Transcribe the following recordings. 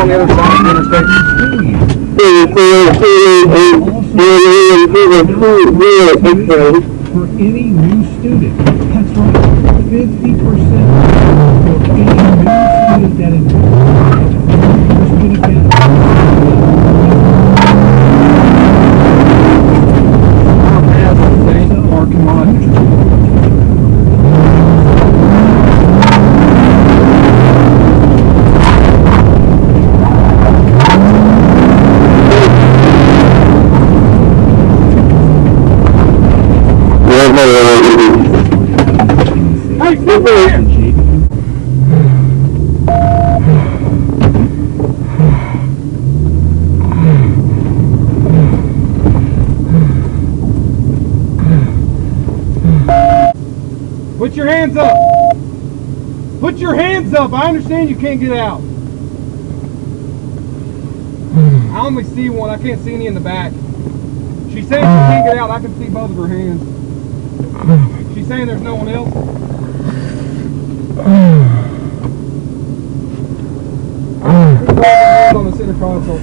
on the other side of the interstate. For any new student. That's right, 50% for any new student that enrolls. Student parking lot. Put your hands up. Put your hands up. I understand you can't get out. I only see one. I can't see any in the back. She's saying she can't get out. I can see both of her hands. She's saying there's no one else. On the center console.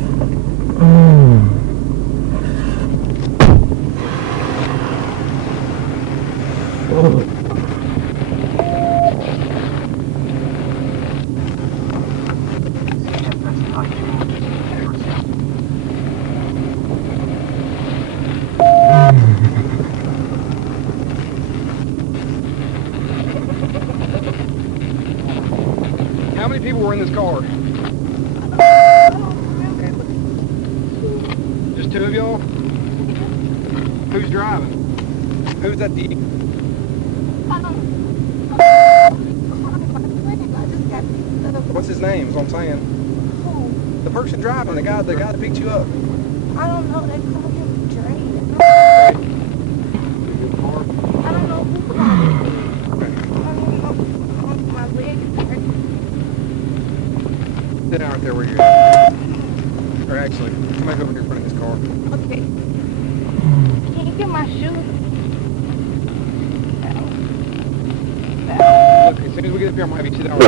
How many people were in this car? Just two of y'all? Who's driving? Who's at the... What's his name is what I'm saying? The person driving, the guy that picked you up. I don't know, they call him Dre. I don't know who called him. My leg is hurting. Sit down right there where you're at. Or actually, come back over here in front of this car. Okay. Can you get my shoes? Look, as soon as we get up here, I'm going to have you sit down.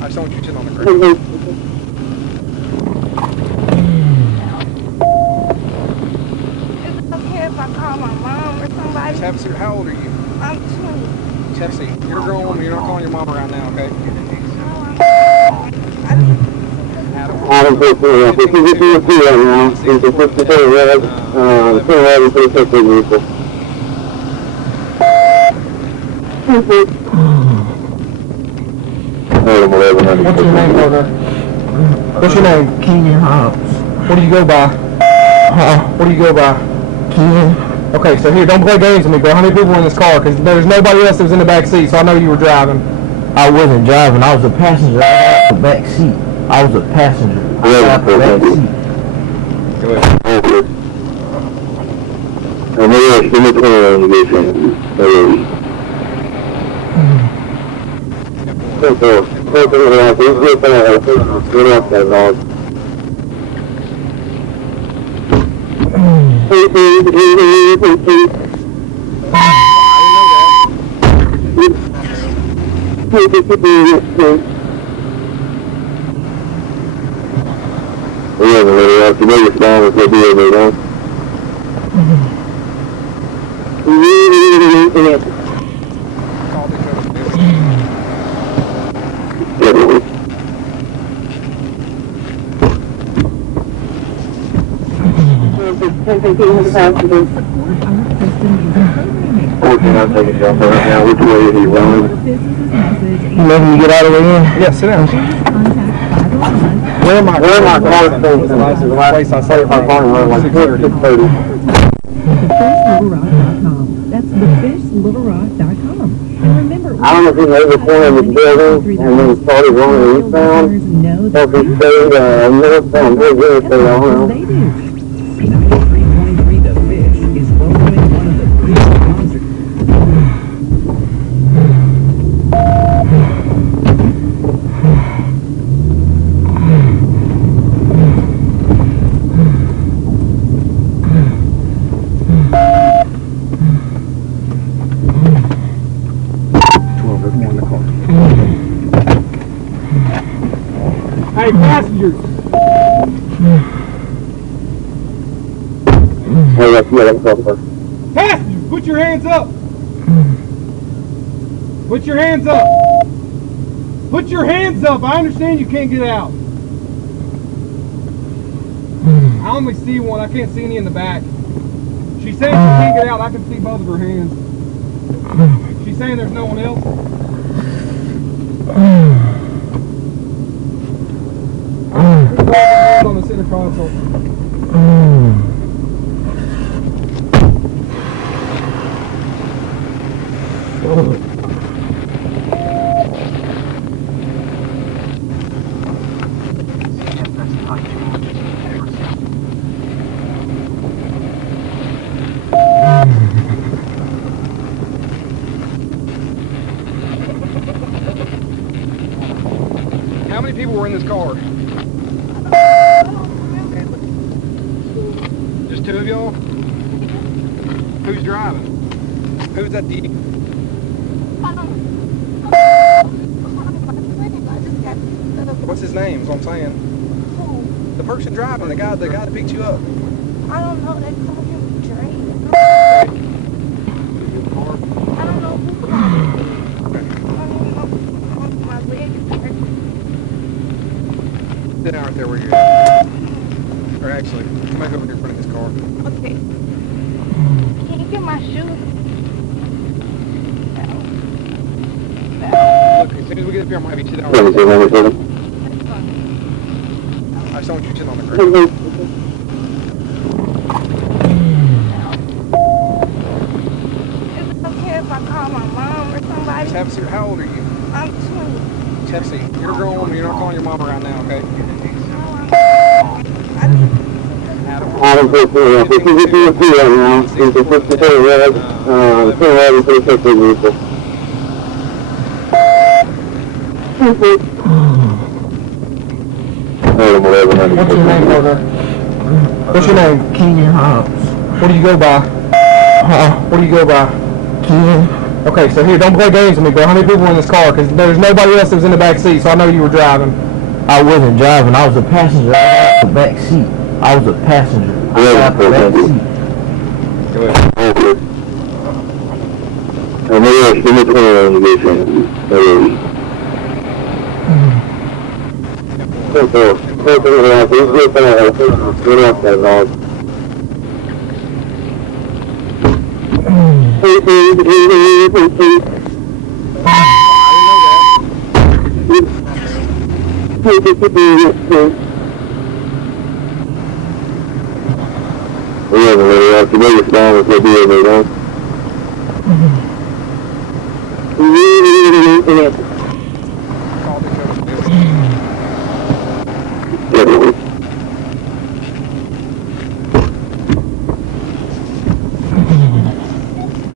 I just don't want you to sit on the ground. Is it okay if I call my mom or somebody? Just have a seat. How old are you? I'm 20. Just have a seat. You're a grown woman. You're not calling your mom around now, okay? What's your name, brother? What's your name? Kenyon Hobbs. What do you go by? What do you go by? Ken. Okay, so here, don't play games with me, bro. How many people were in this car? Because there's nobody else that was in the back seat, so I know you were driving. I wasn't driving. I was a passenger. I had the back seat. I was a passenger. I had the back seat. Go ahead. You letting me get out of the way? Yeah, sit down. Where am I cars going? The last place I saw my phone was like 6:30. TheFishLittleRock.com. That's TheFishLittleRock.com. And remember, I don't know if you know the corner of the building, and then it started going eastbound. So if it stayed northbound, we're good if they don't know. They do. 93.3 The Fish is welcoming one of the biggest concerts. Hey, passengers. Hey, that's over. Passengers, put your hands up. Put your hands up. Put your hands up. I understand you can't get out. I only see one. I can't see any in the back. She's saying she can't get out. I can see both of her hands. She's saying there's no one else. I'm on the center console. How many people were in this car? Just two of y'all? Who's driving? Who's at the... What's his name is what I'm saying? The person driving, the guy that picked you up. I don't know. They call him Dre. I don't know who called him. Okay. I don't know. My leg is hurting. Sit down right there where you're at. Or actually, come back over here in front of this car. Okay. Can you get my shoes? Look, as soon as we get up here, I'm going to have you sit down right there. I just don't want you sitting on the ground. Is it okay if I call my mom or somebody? Just have a seat. How old are you? I'm 20. Just have a seat. You're a grown woman. You're not calling your mom around now, okay? I need Adam. Adam, please, right now. He's the 52 red, 211, 350 What's your name, brother? What's your name? Kenyon Hobbs. What do you go by? What do you go by? Ken. Okay, so here, don't play games with me, bro. How many people were in this car? Because there's nobody else that was in the back seat, so I know you were driving. I wasn't driving. I was a passenger. I got the back seat. I was a passenger. I got the back seat. Go ahead. I